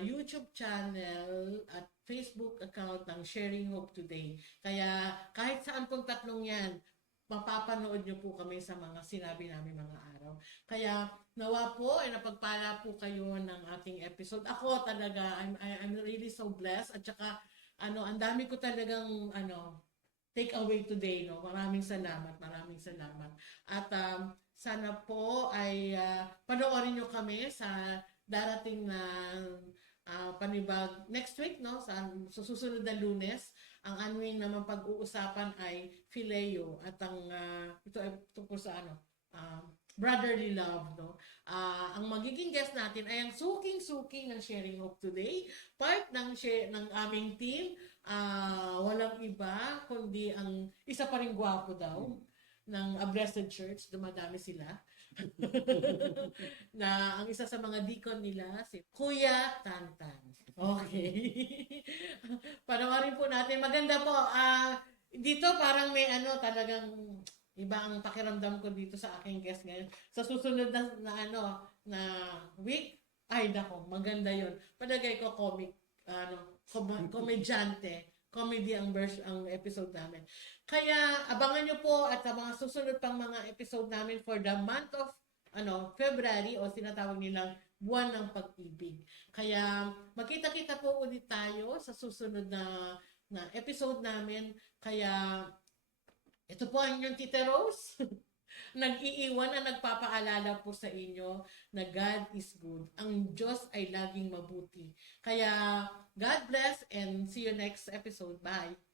YouTube channel at Facebook account ng Sharing Hope Today. Kaya kahit saan pong tatlong yan, mapapanood nyo po kami sa mga sinabi namin mga araw. Kaya nawa po ay napagpala po kayo ng ating episode. Ako talaga, I'm really so blessed. At saka, ang dami ko talagang, take away today, no? Maraming salamat. At sana po ay panoorin nyo kami sa darating na panibag next week, no? Sa susunod na Lunes. Ang aming naman pag-uusapan ay Phileo at ito ay tungkol sa brotherly love, no? Ang magiging guest natin ay ang suking-suking ng Sharing Hope Today, part ng aming team. Walang iba kundi ang isa pa ring gwapo daw ng A Blessed Church, dumadami sila. Na ang isa sa mga deacon nila si Kuya Tantan. Okay. Panoorin po natin. Maganda po. Dito parang may talagang iba ang pakiramdam ko dito sa aking guest ngayon. Sa susunod na week, ay nako, maganda 'yon. Palagay ko komedyante. Comedy ang episode namin. Kaya abangan nyo po at ang mga susunod pang mga episode namin for the month of February o sinatawag nilang buwan ng pag-ibig. Kaya magkita-kita po ulit tayo sa susunod na episode namin. Kaya ito po ang inyong Tita Rose. Nag-iiwan at nagpapaalala po sa inyo na God is good. Ang Diyos ay laging mabuti. Kaya God bless and see you next episode. Bye!